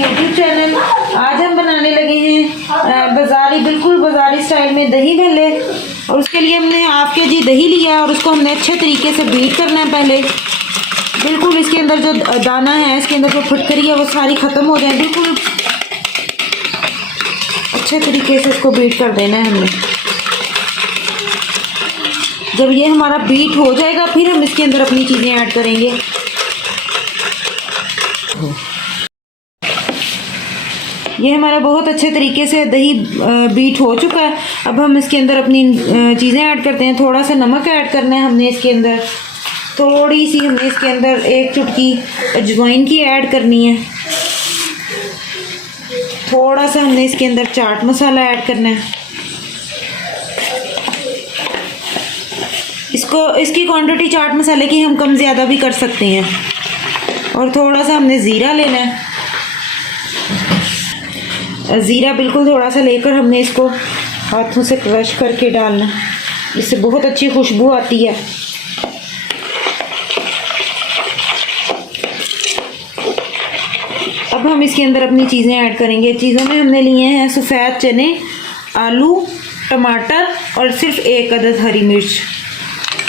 YouTube channel. आज हम बनाने लगे हैं बिल्कुल बाजारी स्टाइल में दही भल्ले। और उसके लिए हमने हाफ के-जी दही लिया है और उसको हमने अच्छे तरीके से बीट करना है। पहले बिल्कुल इसके अंदर जो दाना है, इसके अंदर जो फटकरी है वो सारी ख़त्म हो जाए। बिल्कुल अच्छे तरीके से इसको बीट कर देना है हमने। जब ये हमारा बीट हो जाएगा फिर हम इसके अंदर अपनी चीज़ें ऐड करेंगे। ये हमारा बहुत अच्छे तरीके से दही बीट हो चुका है। अब हम इसके अंदर अपनी चीज़ें ऐड करते हैं। थोड़ा सा नमक ऐड करना है हमने इसके अंदर, थोड़ी सी हमने इसके अंदर 1 चुटकी अजवाइन की ऐड करनी है। थोड़ा सा हमने इसके अंदर चाट मसाला ऐड करना है। इसकी क्वांटिटी चाट मसाले की हम कम ज़्यादा भी कर सकते हैं। और थोड़ा सा हमने ज़ीरा लेना है। ज़ीरा बिल्कुल थोड़ा सा लेकर हमने इसको हाथों से क्रश करके डालना, इससे बहुत अच्छी खुशबू आती है। अब हम इसके अंदर अपनी चीज़ें ऐड करेंगे। चीज़ों में हमने लिए हैं सफ़ेद चने, आलू, टमाटर और सिर्फ 1 अदद हरी मिर्च।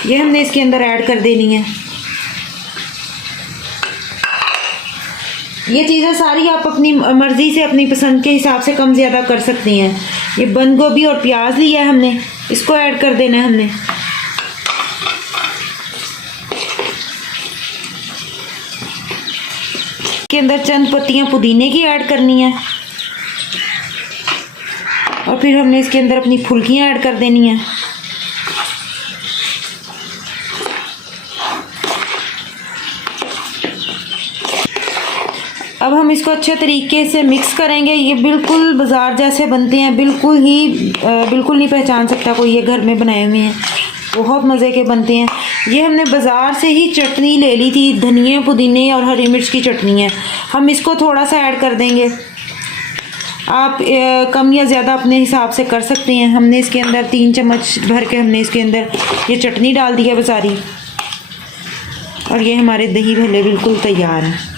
ये हमने इसके अंदर ऐड कर देनी है। ये चीज़ें सारी आप अपनी मर्ज़ी से, अपनी पसंद के हिसाब से कम ज़्यादा कर सकती हैं। ये बंद गोभी और प्याज लिया है हमने, इसको ऐड कर देना है हमने। इसके अंदर चंद पत्तियां पुदीने की ऐड करनी है। और फिर हमने इसके अंदर अपनी फुल्कियां ऐड कर देनी है। अब हम इसको अच्छे तरीके से मिक्स करेंगे। ये बिल्कुल बाज़ार जैसे बनते हैं, बिल्कुल नहीं पहचान सकता कोई ये घर में बनाए हुए हैं। बहुत मज़े के बनते हैं। ये हमने बाज़ार से ही चटनी ले ली थी, धनिया पुदीने और हरी मिर्च की चटनी है। हम इसको थोड़ा सा ऐड कर देंगे। आप कम या ज़्यादा अपने हिसाब से कर सकते हैं। हमने इसके अंदर 3 चम्मच भर के हमने इसके अंदर ये चटनी डाल दी है बाज़ारी। और ये हमारे दही भल्ले बिल्कुल तैयार हैं।